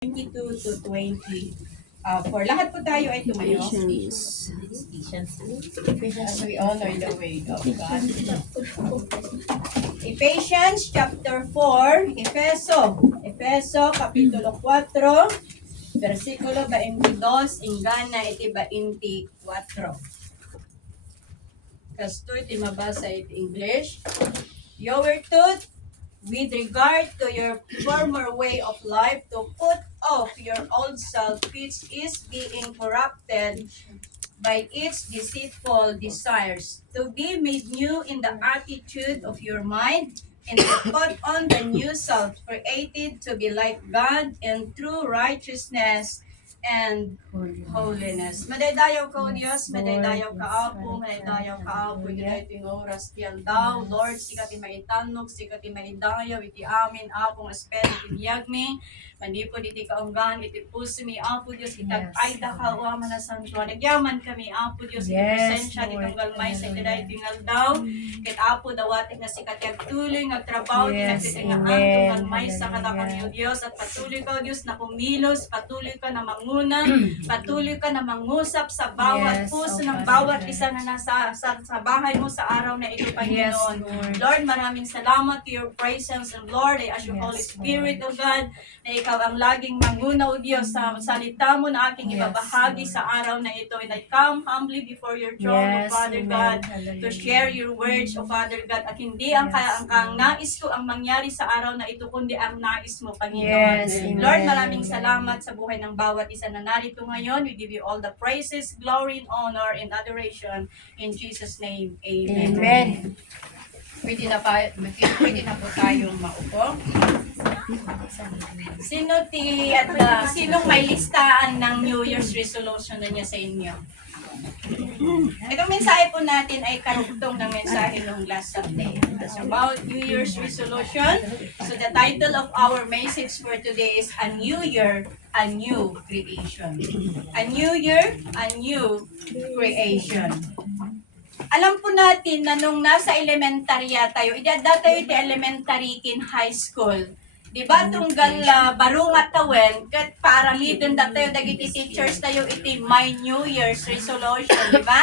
22 to 20. For lahat po tayo ay tumayo. As we honor the way of God. Ephesians chapter 4, Efeso kapitulo 4, versikulo 22, ingana iti 24. Kasto iti mabasa iti English. Your truth with regard to your former way of life, to put off your old self which is being corrupted by its deceitful desires, to be made new in the attitude of your mind, and to put on the new self, created to be like God in true righteousness and holiness. Madaydayaw ka, O Diyos, madaydayaw ka, Apo, madaydayaw ka, Apo, iti oras tiyal daw, Lord, sikati maitanok, sikati maidayaw, iti amin, Apo, ang espiritu biyagmi, manipod iti kaunggan, iti puso mi, Apo, Diyos, itag ayda ka, o ama na santuan, nagyaman kami, Apo, Diyos, iti presensya, itong galmay, sa iti dahi tingal daw, kit Apo, dawating na sikati agtuloy, ngagtrabaho, kinagtiti nga ang galmay, sa kadakang iyo, Diyos, at patuloy ka, O Diyos, na kumilos, patuloy ka na manguna, patuloy ka na mangusap sa bawat puso ng bawat isa na nasa sa bahay mo sa araw na ito, Panginoon. Lord, maraming salamat to your presence, and Lord, I ask you, Holy Spirit of God, na ikaw ang laging manguna, O Diyos, sa salita mo na aking ibabahagi sa araw na ito. And I come humbly before your throne, O Father God, to share your words, O Father God, at hindi ang nais ko ang mangyari sa araw na ito, kundi ang nais mo, Panginoon. Lord, maraming salamat sa buhay ng bawat isa na narito ngayon. We give you all the praises, glory, and honor, and adoration. In Jesus' name, amen. Amen. Pwede na po tayong maupo. Sinong may listaan ng New Year's resolution na niya sa inyo? Itong mensahe po natin ay karugtong ng mensahe nung last Sunday. It's about New Year's resolution. So the title of our message for today is A New Year, A New Creation. A New Year, A New Creation. Alam po natin na nung nasa elementary tayo, idada tayo iti elementary kin high school. Diba tunggal barungat tawen, kat para lidon da tayo dagiti teachers tayo iti My New Year's Resolution, diba?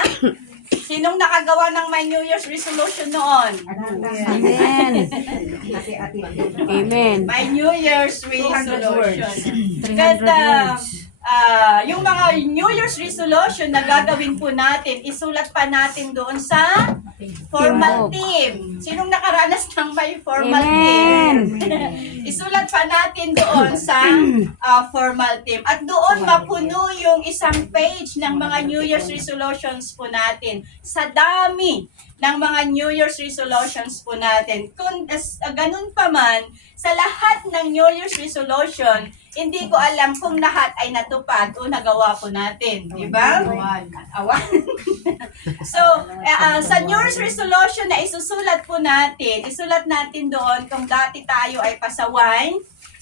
Sinong nakagawa ng My New Year's Resolution noon? Amen. Amen. My New Year's Resolution. 300 words. Yung mga New Year's resolution na gagawin po natin, isulat pa natin doon sa formal team. Sinong nakaranas ng may formal team? Isulat pa natin doon sa formal team. At doon mapuno yung isang page ng mga New Year's resolutions po natin. Sa dami ng mga New Year's resolutions po natin. Kung ganun pa man, sa lahat ng New Year's resolution, hindi ko alam kung lahat ay natupad o nagawa po natin. Diba? Awan. So, sa New Year's resolution na isusulat po natin, isulat natin doon kung dati tayo ay pasaway,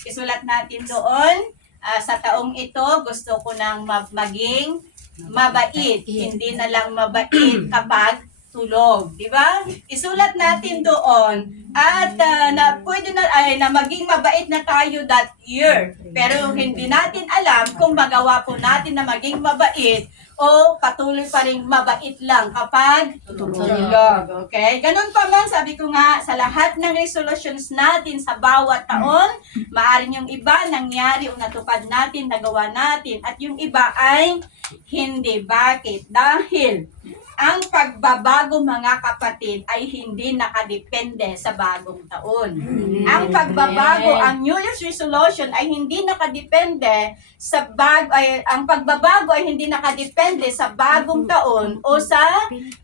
isulat natin doon, sa taong ito, gusto ko nang maging mabait. Hindi na lang mabait kapag tulog, di ba? Isulat natin doon at na pwede na maging mabait na tayo that year. Pero hindi natin alam kung magawa po natin na maging mabait o patuloy pa rin mabait lang kapag tulog. Okay? Ganun pa man, sabi ko nga, sa lahat ng resolutions natin sa bawat taon, maaaring yung iba nangyari o natupad natin, nagawa natin, at yung iba ay hindi. Bakit? Dahil ang pagbabago, mga kapatid, ay hindi nakadepende sa bagong taon. Ang pagbabago, ang New Year's resolution ay hindi nakadepende sa ang pagbabago ay hindi nakadepende sa bagong taon o sa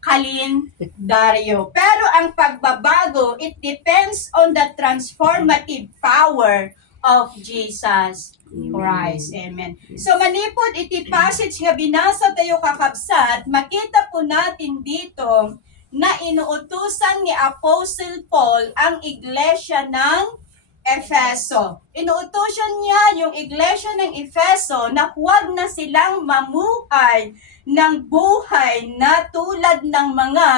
kalendaryo. Pero ang pagbabago, it depends on the transformative power of Jesus Christ. Amen. So manipod iti passage nga binasa tayo kakabsat, makita po natin dito na inuutusan ni Apostle Paul ang iglesia ng Efeso. Inuutusan niya yung iglesia ng Efeso na huwag na silang mamuhay ng buhay na tulad ng mga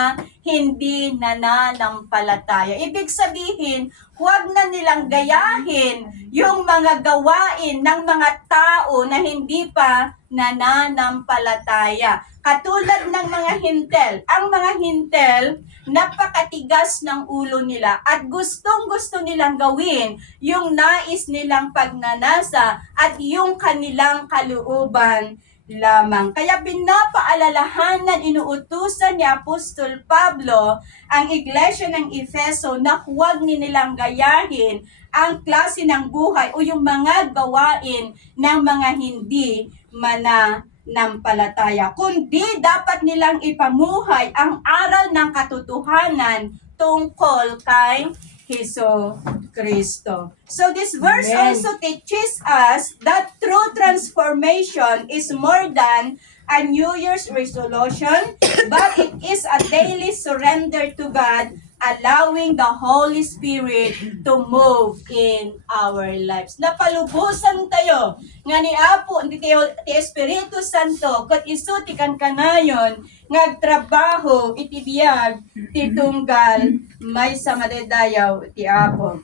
hindi nananampalataya. Ibig sabihin, huwag na nilang gayahin yung mga gawain ng mga tao na hindi pa nananampalataya. Katulad ng mga hintel. Ang mga hintel, napakatigas ng ulo nila at gustong-gusto nilang gawin yung nais nilang pagnanasa at yung kanilang kalooban lamang. Kaya pinapaalalahanan, inuutusan ni Apostol Pablo ang iglesia ng Efeso na huwag nilang gayahin ang klase ng buhay o yung mga gawain ng mga hindi mananampalataya. Kundi dapat nilang ipamuhay ang aral ng katotohanan tungkol kay Hesus Kristo. So this verse also teaches us that true transformation is more than a New Year's resolution, but it is a daily surrender to God, allowing the Holy Spirit to move in our lives. Napalubusan tayo nga ni Apo, ti Espiritu Santo, kat isu ti kan kanayon, ngagtrabaho iti biyag, ti tunggal, may sa madadayaw ti Apo.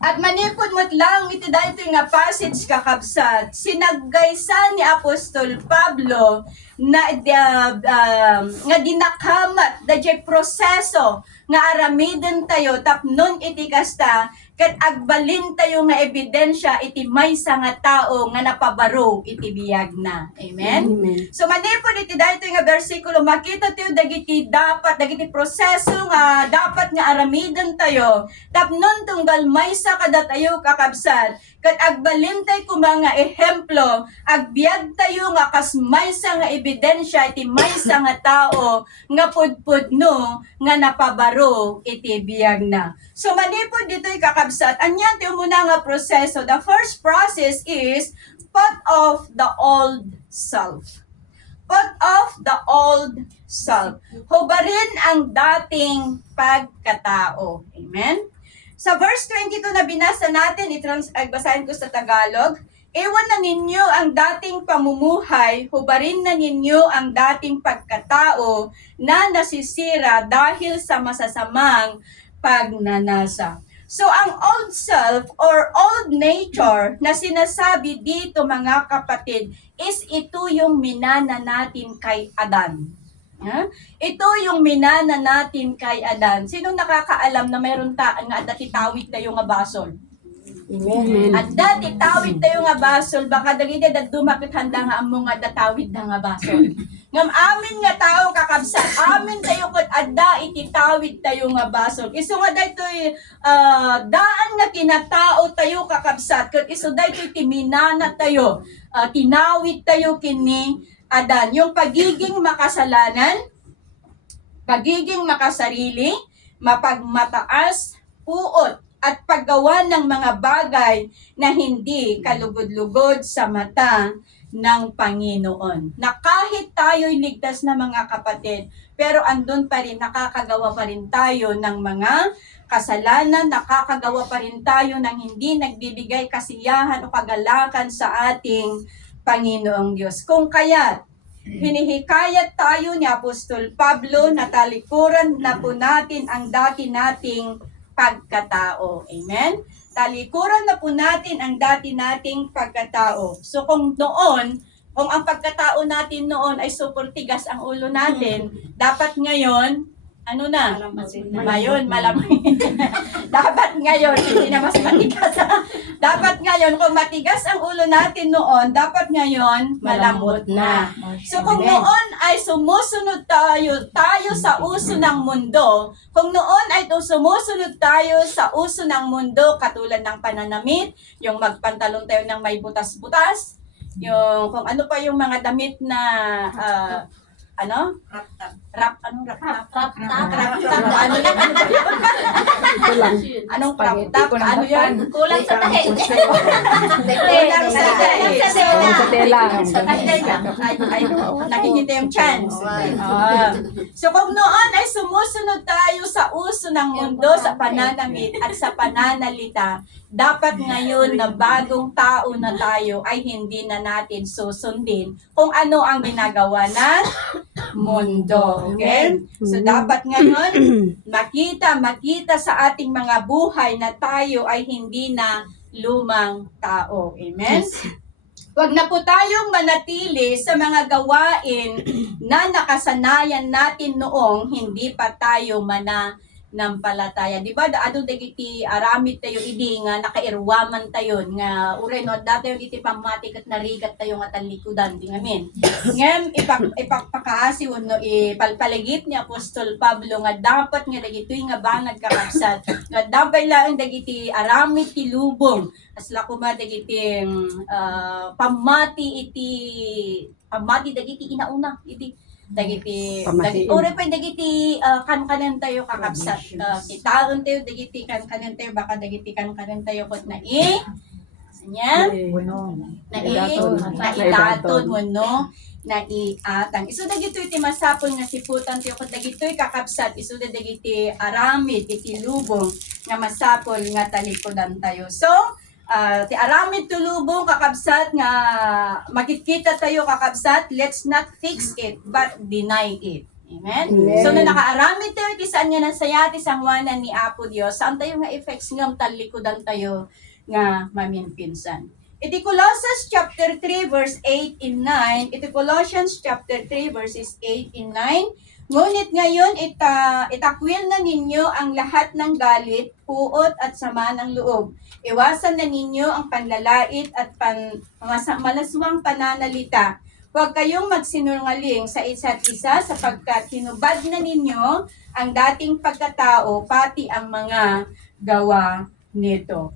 At manipod mo't lang iti dahito nga passage kakabsat, sinaggaysa ni Apostol Pablo na nga dinakamat da jay proseso nga aramiden tayo tapnon iti kasta ket agbalin tayo nga ebidensya iti maysa nga tao nga napabaro iti biyag na. Amen? So manipod iti dahito nga bersikulo, makita tayo dagiti dagiti proseso nga dapat nga aramiden tayo tapnon tunggal maysa kada tayo kakabsat ket agbalin tayo kung mga ehemplo agbiag tayo nga kas maysa nga ebidensya iti maysa nga tao nga pudpudno nga napabaro iti biyag na. So manipod dito'y kakabsat, anyan tayo muna nga proseso. The first process is put off the old self. Put off the old self. Hubarin ang dating pagkatao. Amen? Sa verse 22 na binasa natin, basahin ko sa Tagalog, iwan na ninyo ang dating pamumuhay, hubarin na ninyo ang dating pagkatao na nasisira dahil sa masasamang pagnanasa. So, ang old self or old nature na sinasabi dito mga kapatid is ito yung minana natin kay Adan. Ito yung minana natin kay Adan. Sinong nakakaalam na mayroon nga dati tawid tayo nga basol? Amen. At dati tawid tayo nga basol, baka dagiti dat dumakit handa nga amo nga datawid na nga basol. Ngam amin nga tao kakabsat, amin tayo ket adda iti tawid tayo nga basol. Isu nga daytoy daan nga kinatao tayo kakabsat, ket isu daytoy ti minana tayo, tinawid tayo kini Adan. Yung pagiging makasalanan, pagiging makasarili, mapagmataas, puot, at paggawa ng mga bagay na hindi kalugod-lugod sa mata ng Panginoon. Na kahit tayo'y ligtas na mga kapatid, pero andun pa rin, nakakagawa pa rin tayo ng mga kasalanan, nakakagawa pa rin tayo ng hindi nagbibigay kasiyahan o kagalakan sa ating Panginoong Diyos. Kung kaya, hinihikayat tayo ni Apostol Pablo na talikuran na po natin ang dati nating pagkatao. Amen? Talikuran na po natin ang dati nating pagkatao. So kung ang pagkatao natin noon ay super tigas ang ulo natin, dapat ngayon, malamay. Dapat ngayon, hindi na mas matigas. Dapat ngayon, kung matigas ang ulo natin noon, dapat ngayon, malambot na. So kung noon ay sumusunod tayo sa uso ng mundo, kung noon ay sumusunod tayo sa uso ng mundo, katulad ng pananamit, yung magpantalon tayo ng may butas-butas, yung kung ano pa yung mga damit na Crop top. Anong crop top? Ano yan? Kulang sa tahe. Kulang sa tahe. Sa tela. Ay, tela. Ay, nakikita yung chance. So kung noon ay sumusunod tayo sa uso ng mundo, sa pananamit at sa pananalita, dapat ngayon na bagong tao na tayo ay hindi na natin susundin kung ano ang ginagawa ng mundo. Okay? So dapat ngayon makita sa ating mga buhay na tayo ay hindi na lumang tao. Amen? Huwag na po tayong manatili sa mga gawain na nakasanayan natin noong hindi pa tayo mananampalataya. Di ba? Daado dagiti aramid tayo idi nga nakairwaman tayo nga uray no dati yung iti pamatik at narigat tayo nga talikudan di ngamin. Ngem ipakpakaasi no ipalpaligit ni Apostol Pablo nga dapat nga dagitoy nga banag kakabsat nga dapat lang dagiti aramid ti lubong asla kuma dagiti pamati dagiti inauna iti dagiti ore pa dagiti kankanan tayo kakabsat kitaon tayo dagiti kankanan tayo baka dagiti kankanan tayo kot na anya naidaton mo no naiatang isu dagitoy ti masapol nga siputan tayo kot dagitoy kakabsat isu dagiti aramid iti lubong nga masapol nga talikodan tayo so ti aramid tulubong kakabsat nga makikita tayo kakabsat, let's not fix it but deny it. Amen? So na nakaaramid tayo ti saan nga nasaya ti sangwanan ni Apo Dios, saan tayo nga effects ngam talikudan tayo nga maminpinsan. Iti Colossians chapter 3 verse 8 and 9, iti Colossians chapter 3 verses 8 and 9, ngunit ngayon itakwil na ninyo ang lahat ng galit, puot at sama ng loob. Iwasan na ninyo ang panlalait at mga malaswang pananalita. Huwag kayong magsinungaling sa isa't isa sapagkat hinubad na ninyo ang dating pagkatao pati ang mga gawa nito.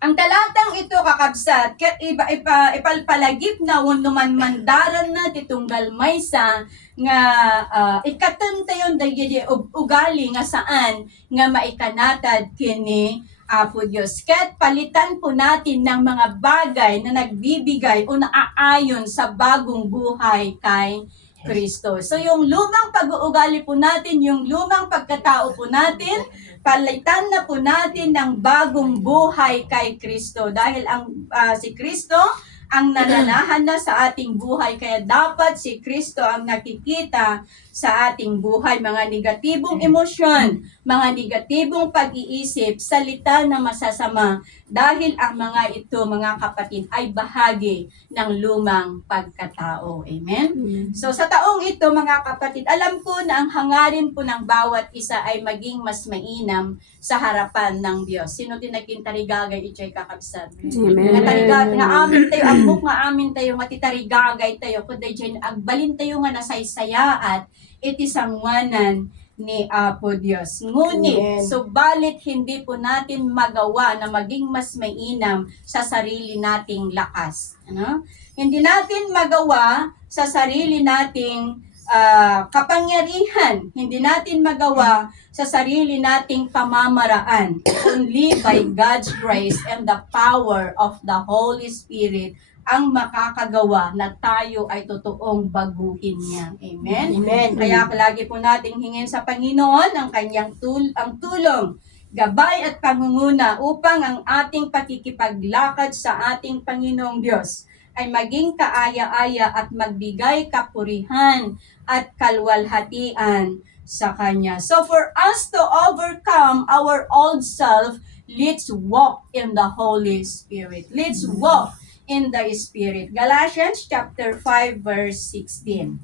Ang talatang ito kakabsat, ket ipalpalagip na wanuman mandaran na titunggal maysa nga ikatan tayon dagiti ugali nga saan nga maikanatad kini Apo Dios. Ket palitan po natin ng mga bagay na nagbibigay o naaayon sa bagong buhay kay Kristo. So yung lumang pag-uugali po natin, yung lumang pagkatao po natin, palitan na po natin ng bagong buhay kay Kristo. Dahil ang si Kristo ang nananahan na sa ating buhay. Kaya dapat si Kristo ang nakikita sa ating buhay. Mga negatibong emosyon, mga negatibong pag-iisip, salita na masasama. Dahil ang mga ito, mga kapatid, ay bahagi ng lumang pagkatao. Amen? So sa taong ito, mga kapatid, alam ko na ang hangarin po ng bawat isa ay maging mas mainam sa harapan ng Diyos. Sino din naging tarigagay ito'y kakabsat? Nga tarigagay, nga amin tayo, amok nga amin tayo, nga titarigagay tayo, kundi dyan, agbalin tayo nga nasaysayaat, iti sangwanan ni Apo Diyos. Ngunit, subalit hindi po natin magawa na maging mas mainam sa sarili nating lakas. Ano? Hindi natin magawa sa sarili nating kapangyarihan. Hindi natin magawa sa sarili nating pamamaraan. Only by God's grace and the power of the Holy Spirit ang makakagawa na tayo ay totoong baguhin niya. Amen? Amen. Kaya lagi po nating hingin sa Panginoon ang kanyang tulong, gabay at pangunguna upang ang ating pakikipaglakad sa ating Panginoong Diyos ay maging kaaya-aya at magbigay kapurihan at kalwalhatian sa Kanya. So for us to overcome our old self, let's walk in the Holy Spirit. Let's walk in the Spirit. Galatians chapter 5 verse 16.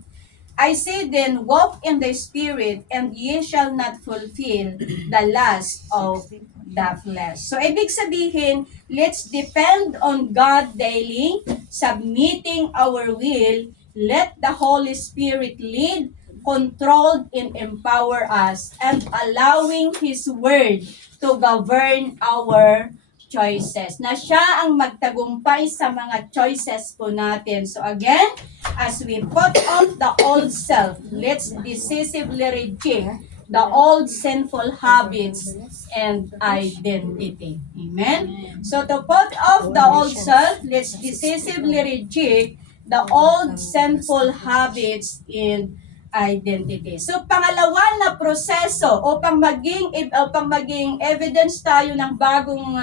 I say then, walk in the Spirit, and ye shall not fulfill the lust of the flesh. So, ibig sabihin, let's depend on God daily, submitting our will, let the Holy Spirit lead, control and empower us, and allowing His Word to govern our choices. Na siya ang magtagumpay sa mga choices po natin. So again, as we put off the old self, let's decisively reject the old sinful habits and identity. Amen? So to put off the old self, let's decisively reject the old sinful habits and identity. So pangalawa na proseso upang maging evidence tayo ng bagong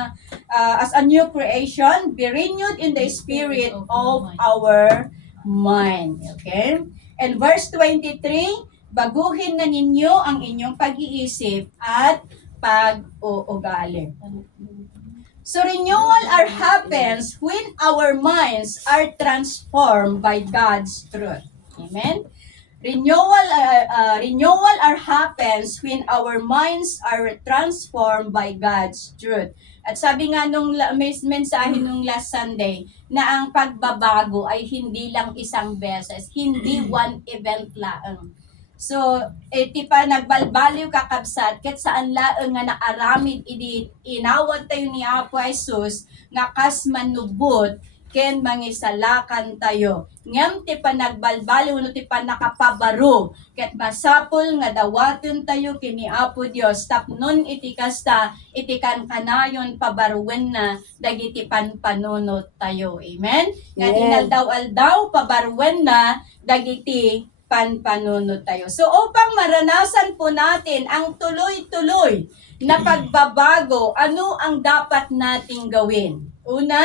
as a new creation, be renewed in the spirit of our mind. Okay? And verse 23, baguhin na ninyo ang inyong pag-iisip at pag-uugali. So renewal happens when our minds are transformed by God's truth. Amen? Renewal happens when our minds are transformed by God's truth. At sabi nga nung mensahe nung last Sunday, na ang pagbabago ay hindi lang isang beses, hindi one event lang. So, iti pa nagbalbaliw kakabsat, ket saan laeng nga naaramid idi inawat tayo ni Apo Jesus, nga kas manubot, ken mangisalakan tayo. Ngem ti pa nagbalbaliw no ti pa nakapabaro, ket masapol nga dawaton tayo kini Apo Dios tapnon iti kasta iti kanayon pabaruwen na dagiti panpanunot tayo. Amen? Nga inaldaw-aldaw pabaruwen na dagiti panpanunod tayo. So upang maranasan po natin ang tuloy-tuloy na pagbabago, ano ang dapat nating gawin? Una,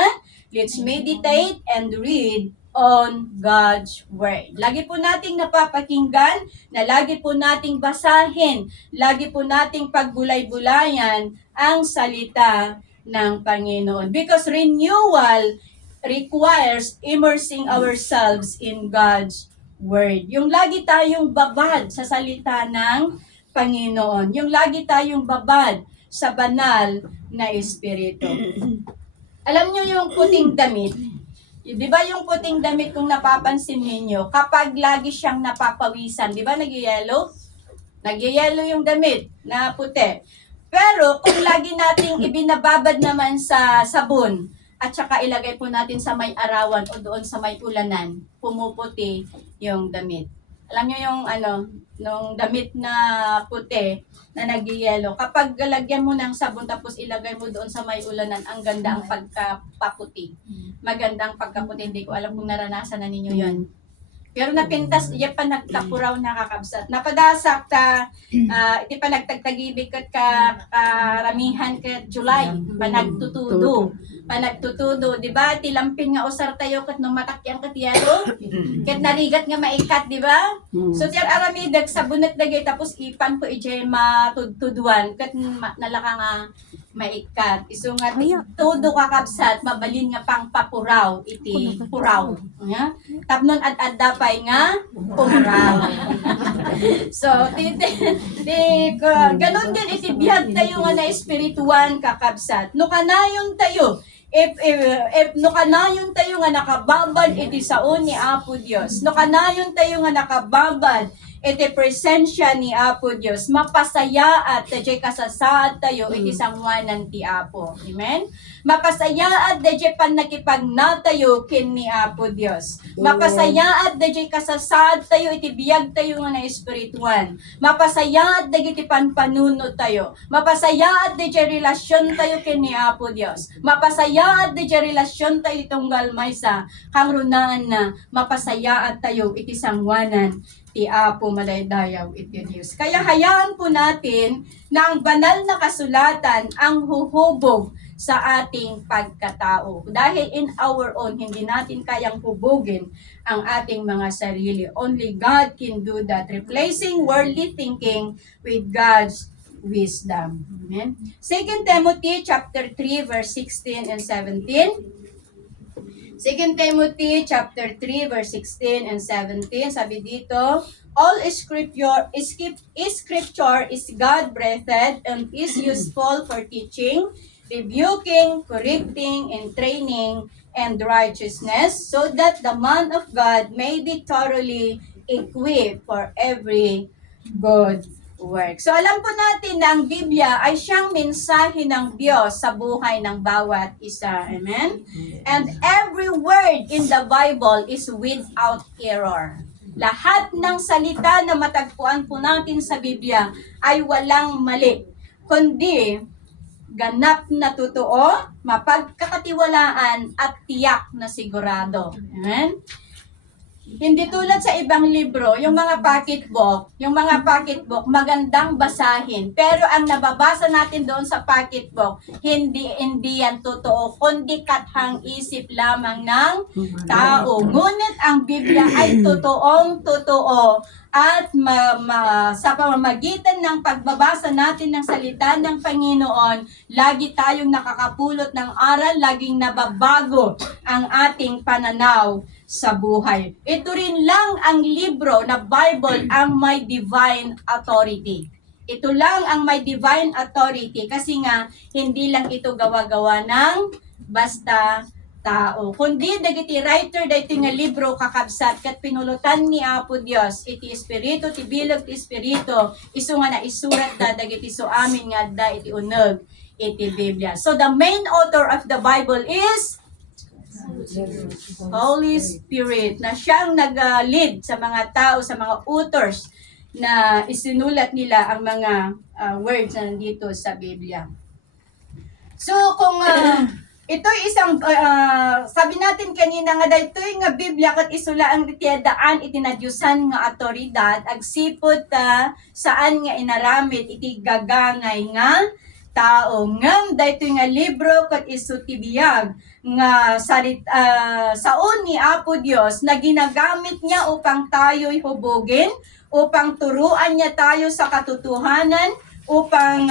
let's meditate and read on God's Word. Lagi po nating napapakinggan, na lagi po nating basahin, lagi po nating pagbulay-bulayan ang salita ng Panginoon. Because renewal requires immersing ourselves in God's Word. Yung lagi tayong babad sa salita ng Panginoon. Yung lagi tayong babad sa banal na Espiritu. Alam nyo yung puting damit? Di ba yung puting damit kung napapansin ninyo, kapag lagi siyang napapawisan, di ba nag-yellow? Nag-yellow yung damit na puti. Pero kung lagi nating ibinababad naman sa sabon, at saka ilagay po natin sa may arawan o doon sa may ulanan, pumuputi yung damit. Alam nyo yung nung damit na puti na nag-yellow, kapag lagyan mo ng sabon tapos ilagay mo doon sa may ulanan, ang ganda ang pagkapaputi. Magandang pagkaputi. Hindi ko alam kung naranasan na ninyo yon. Pero napintas, iya pa nagtapuraw nakakabsat. Napadasak ta, iti pa nagtagtagibig kat karamihan kat July, panagtutudo. Panagtutudo, di ba? Tilampin nga usar tayo kat numatakyang kat yelo. Kat narigat nga maikat, di ba? So, tiyar aramidag sa bunat dagay, tapos ipan po ije matudtuduan, kat nalaka nga maikat. Iso nga, todo kakabsat, mabalin nga pang papuraw, iti puraw. Tapnon at dapay nga pumuraw. So, ganun din iti biyag tayo nga na espirituan kakabsat. No kanayon tayo, if no kanayon tayo nga nakababad iti saon ni Apo Dios, no kanayon tayo nga nakababad iti presensya ni Apo Dios, mapasaya at tajay kasasaad tayo iti sangwanan ti Apo. Amen? Mapasaya at tajay panakipagnatayo kin ni Apo Dios. Mapasaya at tajay kasasaad tayo iti biyag tayo nga na espirituan. Mapasaya at dagiti panpanunod tayo. Mapasaya at tajay relasyon tayo kin ni Apo Dios. Mapasaya at tajay relasyon tayo itong galmaysa kang runaan na mapasaya at tayo iti sangwanan ti Apo madaydayaw iti Diyos. Kaya hayaan po natin na ang banal na kasulatan ang huhubog sa ating pagkatao. Dahil in our own, hindi natin kayang hubugin ang ating mga sarili. Only God can do that. Replacing worldly thinking with God's wisdom. Amen. 2 Timothy chapter 3 verse 16 and 17. 2 Timothy chapter 3 verse 16 and 17, sabi dito, all scripture is God-breathed and is useful for teaching, rebuking, correcting, and training and righteousness, so that the man of God may be thoroughly equipped for every good work. So alam po natin na ang Biblia ay siyang mensahe ng Diyos sa buhay ng bawat isa. Amen? And every word in the Bible is without error. Lahat ng salita na matagpuan po natin sa Biblia ay walang mali, kundi ganap na totoo, mapagkakatiwalaan at tiyak na sigurado. Amen? Hindi tulad sa ibang libro, yung mga pocketbook, magandang basahin. Pero ang nababasa natin doon sa pocketbook, hindi yan totoo, kundi kathang isip lamang ng tao. Ngunit ang Biblia ay totoo at sa pamamagitan ng pagbabasa natin ng salita ng Panginoon, lagi tayong nakakapulot ng aral, laging nababago ang ating pananaw sa buhay. Ito rin lang ang libro na Bible ang may divine authority. Ito lang ang may divine authority kasi nga hindi lang ito gawa-gawa ng basta tao. Kundi dagiti writer daytoy nga libro kakabsat ket pinulutan ni Apo Dios iti espiritu ti bilog ti espiritu isu nga naisurat da dagiti so amin nga da iti uneg iti Biblia. So the main author of the Bible is Holy Spirit, na siyang nag-lead sa mga tao, sa mga authors na isinulat nila ang mga words na nandito sa Biblia. So kung ito isang sabi natin kanina nga daytoy nga Biblia ket isula ang itiadaan itinadyusan nga awtoridad agsipud saan nga inaramid iti gagangay nga tao ngem daytoy nga libro ket isu ti biyag nga saon ni Apo Dios na ginagamit niya upang tayo'y hubugin, upang turuan niya tayo sa katotohanan, upang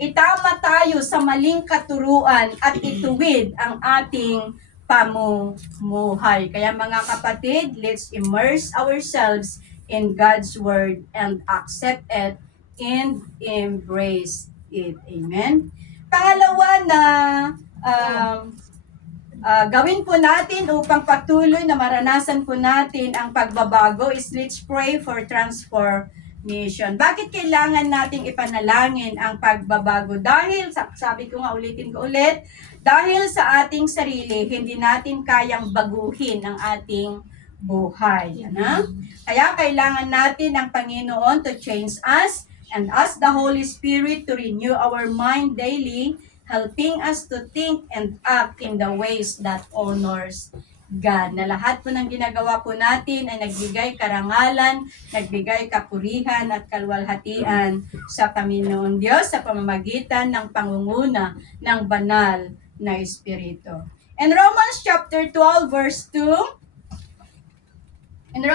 itama tayo sa maling katuruan at ituwid ang ating pamumuhay. Kaya mga kapatid, let's immerse ourselves in God's Word and accept it and embrace it. Amen? Pangalawa na gawin po natin upang patuloy na maranasan po natin ang pagbabago is let's pray for transformation. Bakit kailangan nating ipanalangin ang pagbabago? Dahil, sabi ko nga ulitin ko ulit, dahil sa ating sarili, hindi natin kayang baguhin ang ating buhay. Ano? Kaya kailangan natin ang Panginoon to change us and ask the Holy Spirit to renew our mind daily, helping us to think and act in the ways that honors God. Na lahat po ng ginagawa po natin ay nagbigay karangalan, nagbigay kapurihan at kalwalhatian sa Panginoon Diyos sa pamamagitan ng pangunguna ng banal na Espiritu. In Romans chapter 12 verse 2, and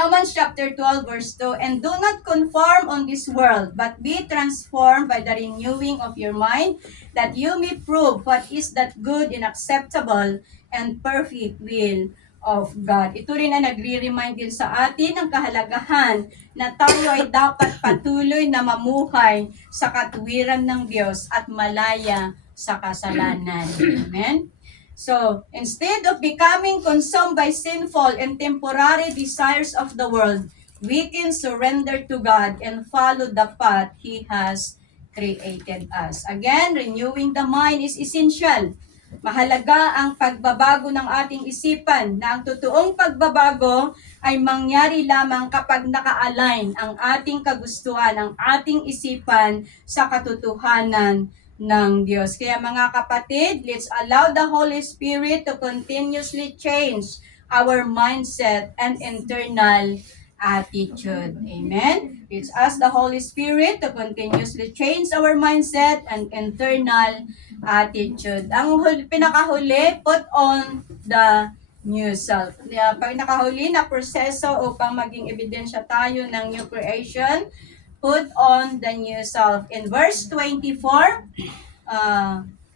do not conform on this world, but be transformed by the renewing of your mind, that you may prove what is that good and acceptable and perfect will of God. Ito rin ay nagre-remind din sa atin ng kahalagahan na tayo ay dapat patuloy na mamuhay sa katuwiran ng Diyos at malaya sa kasalanan. Amen? So, instead of becoming consumed by sinful and temporary desires of the world, we can surrender to God and follow the path He has created us. Again, renewing the mind is essential. Mahalaga ang pagbabago ng ating isipan, na ang totoong pagbabago ay mangyari lamang kapag naka-align ang ating kagustuhan, ang ating isipan sa katotohanan ng Diyos. Kaya mga kapatid, let's allow the Holy Spirit to continuously change our mindset and internal attitude. Amen? Let's ask the Holy Spirit to continuously change our mindset and internal attitude. Ang pinakahuli, put on the new self. Pinakahuli na proseso upang maging ebidensya tayo ng new creation, put on the new self. In verse 24,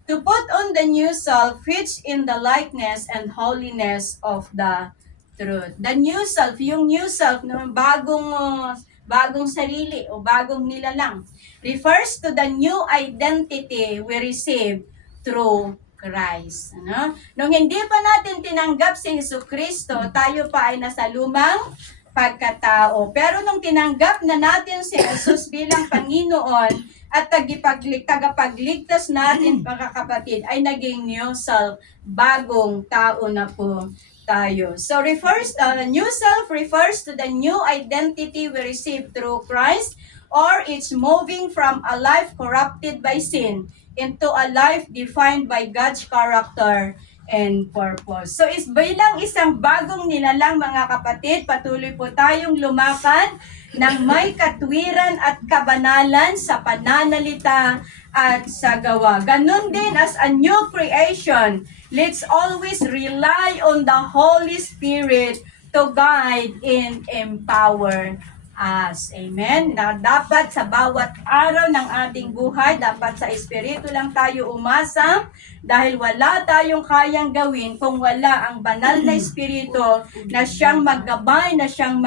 to put on the new self, which in the likeness and holiness of the truth. The new self, yung new self, bagong sarili o bagong nilalang, refers to the new identity we receive through Christ. Ano? Nung hindi pa natin tinanggap si Jesucristo, tayo pa ay nasa lumang pagkatao. Pero nung tinanggap na natin si Jesus bilang Panginoon at tagapagligtas natin, mga kapatid, ay naging new self, bagong tao na po tayo. So new self refers to the new identity we receive through Christ, or it's moving from a life corrupted by sin into a life defined by God's character and purpose. So bilang isang bagong nilalang mga kapatid, patuloy po tayong lumakad ng may katwiran at kabanalan sa pananalita at sa gawa. Ganun din as a new creation, let's always rely on the Holy Spirit to guide and empower us. Amen? Na dapat sa bawat araw ng ating buhay, dapat sa Espiritu lang tayo umasa dahil wala tayong kayang gawin kung wala ang banal na Espiritu na siyang maggabay, na siyang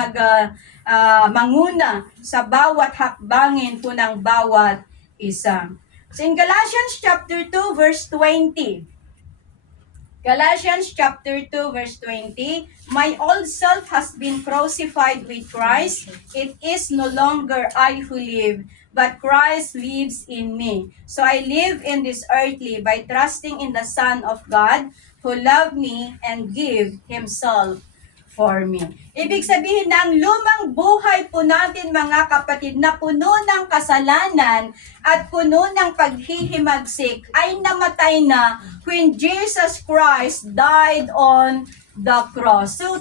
manguna sa bawat hakbangin po ng bawat isa. So in Galatians chapter 2 verse 20, Galatians chapter 2 verse 20, my old self has been crucified with Christ. It is no longer I who live, but Christ lives in me. So I live in this earthly by trusting in the Son of God who loved me and gave Himself for me. Ibig sabihin na ang lumang buhay po natin mga kapatid na puno ng kasalanan at puno ng paghihimagsik ay namatay na when Jesus Christ died on the cross. So,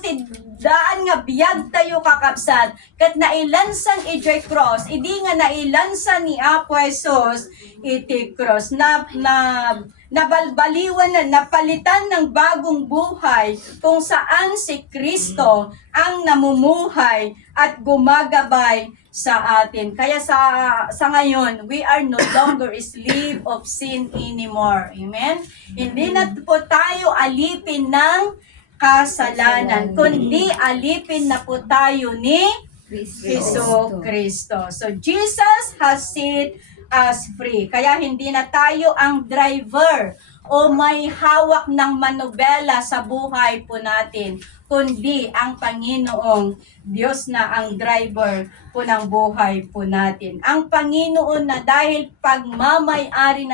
daan nga biyag tayo kakapsat, kat nailansan ijay cross, idi nga nailansan ni Apo Jesus iti cross, nabalbaliwan na, napalitan ng bagong buhay kung saan si Kristo ang namumuhay at gumagabay sa atin. Kaya sa ngayon, we are no longer slave of sin anymore. Amen? Hindi na po tayo alipin ng kasalanan, kundi alipin na po tayo ni Hesus Kristo. So, Jesus has set us free. Kaya hindi na tayo ang driver o may hawak ng manobela sa buhay po natin, kundi ang Panginoong Diyos na ang driver po ng buhay po natin. Ang Panginoon na dahil pagmamay-ari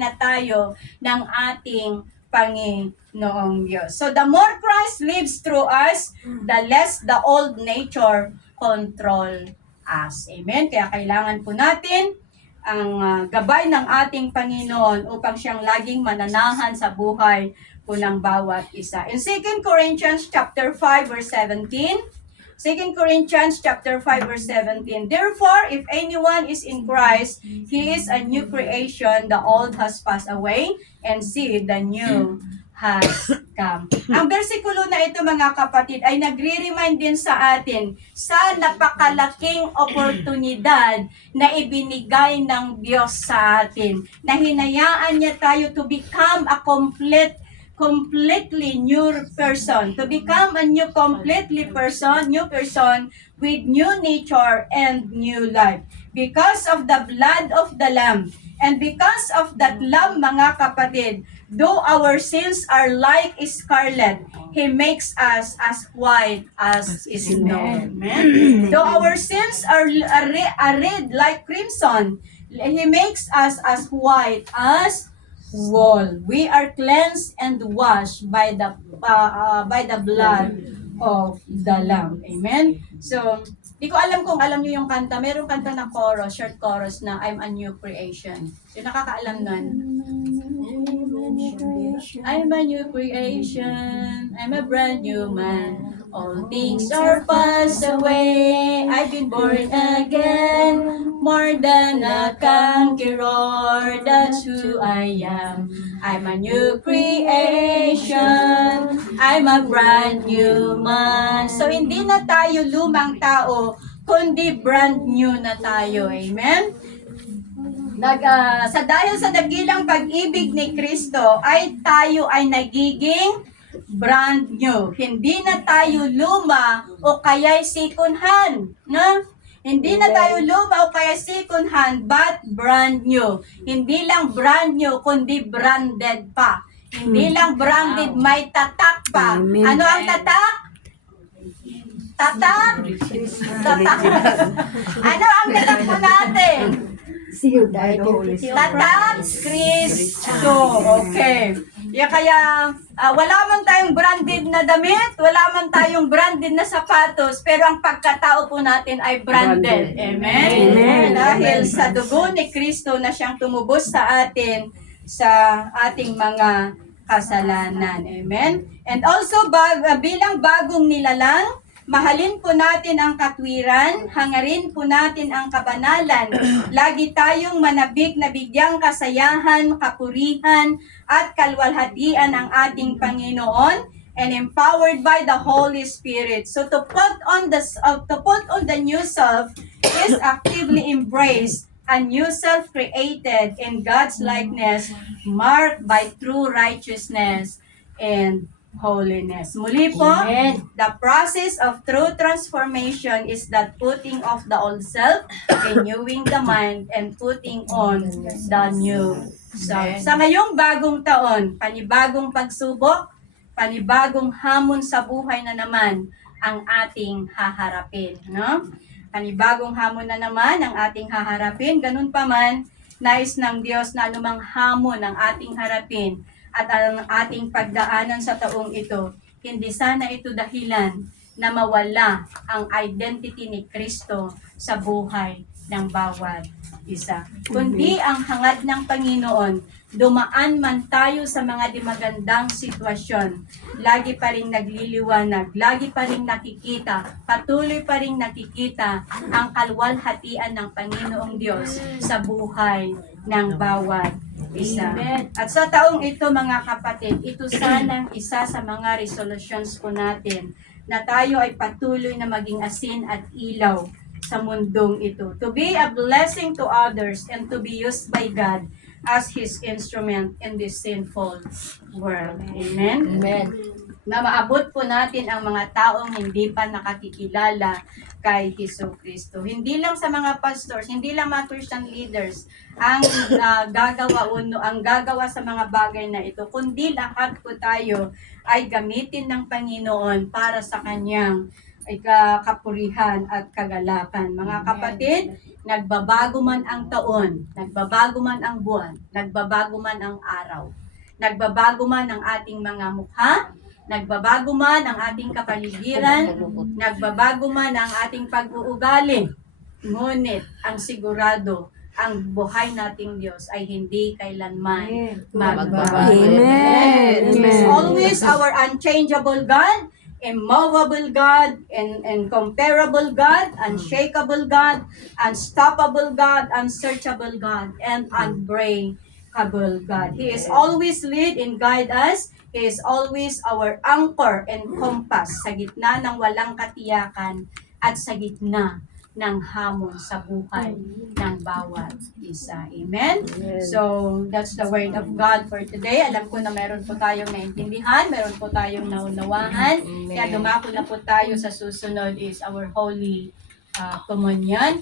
na tayo ng ating Panginoong Diyos. So the more Christ lives through us, the less the old nature control us. Amen? Kaya kailangan po natin ang gabay ng ating Panginoon upang siyang laging mananahan sa buhay po ng bawat isa. In 2 Corinthians chapter 5 verse 17, 2 Corinthians chapter 5 verse 17, therefore, if anyone is in Christ, he is a new creation, the old has passed away, and see, the new has come. Ang bersikulo na ito mga kapatid ay nagre-remind din sa atin sa napakalaking oportunidad na ibinigay ng Diyos sa atin, na hinayaan niya tayo to become a completely new person, to become a new person with new nature and new life. Because of the blood of the Lamb, and because of that Lamb, mga kapatid, though our sins are like scarlet, He makes us as white as snow. Amen. Though our sins are red like crimson, He makes us as white as wool. We are cleansed and washed by the blood of the Lamb. Amen. So, di ko alam kung alam niyo yung kanta. Merong kanta na chorus, short chorus na I'm a new creation. So, nakakaalam nun. I'm a new creation. I'm a brand new man. All things are passed away. I've been born again. More than a conqueror. That's who I am. I'm a new creation. I'm a brand new man. So, hindi na tayo lumang tao, kundi brand new na tayo. Amen? Dahil sa dakilang pag-ibig ni Kristo, ay tayo ay nagiging brand new. Hindi na tayo luma o kaya'y second hand. No? Hindi na tayo luma o kaya second hand, but brand new. Hindi lang brand new, kundi branded pa. Hindi lang branded, may tatak pa. Amen. Ano ang tatak? Tatak? Tatak. Ano ang tatak po natin? Tatak Kristo. Okay. Kaya wala man tayong branded na damit, wala man tayong branded na sapatos, pero ang pagkatao po natin ay branded. Amen? Amen. Dahil sa dugo ni Kristo na siyang tumubos sa atin sa ating mga kasalanan. Amen? And also, bilang bagong nilalang, mahalin po natin ang katwiran, hangarin po natin ang kabanalan. Lagi tayong manabik na bigyang kasayahan, kapurihan, at kalwalhatian ang ating Panginoon, and empowered by the Holy Spirit. So to put on the new self is actively embrace a new self created in God's likeness, marked by true righteousness and holiness. Muli po, the process of true transformation is that putting off the old self, renewing the mind, and putting on the new self. Sa ngayong bagong taon, panibagong pagsubok, panibagong hamon sa buhay na naman ang ating haharapin. No? Panibagong hamon na naman ang ating haharapin. Ganun pa man, nais ng Diyos na anumang hamon ang ating harapin at ang ating pagdaanan sa taong ito, hindi sana ito dahilan na mawala ang identity ni Kristo sa buhay ng bawat isa. Kundi ang hangad ng Panginoon, dumaan man tayo sa mga di magandang sitwasyon, lagi pa rin nagliliwanag, lagi pa rin nakikita, patuloy pa rin nakikita ang kalwalhatian ng Panginoong Diyos sa buhay ng bawat isa. At sa taong ito, mga kapatid, ito sanang isa sa mga resolutions po natin na tayo ay patuloy na maging asin at ilaw sa mundong ito. To be a blessing to others and to be used by God as His instrument in this sinful world. Amen? Amen. Na maabot po natin ang mga taong hindi pa nakakikilala kay Hesus Kristo. Hindi lang sa mga pastors, hindi lang mga Christian leaders ang gagawa sa mga bagay na ito, kundi lahat po tayo ay gamitin ng Panginoon para sa kanyang kapurihan at kagalakan. Mga kapatid, nagbabago man ang taon, nagbabago man ang buwan, nagbabago man ang araw, nagbabago man ang ating mga mukha, nagbabago man ang ating kapaligiran, nagbabago man ang ating pag-uugali, ngunit ang sigurado, ang buhay nating Diyos ay hindi kailanman magbabago. Amen. He is always our unchangeable God, immovable God, incomparable God, unshakable God, unstoppable God, unsearchable God, and unbreakable God. He is always lead and guide us. He is always our anchor and compass sa gitna ng walang katiyakan at sa gitna ng hamon sa buhay ng bawat isa. Amen? So, that's the word of God for today. Alam ko na meron po tayong naintindihan, meron po tayong naunawahan. Kaya dumako na po tayo sa susunod is our Holy Communion.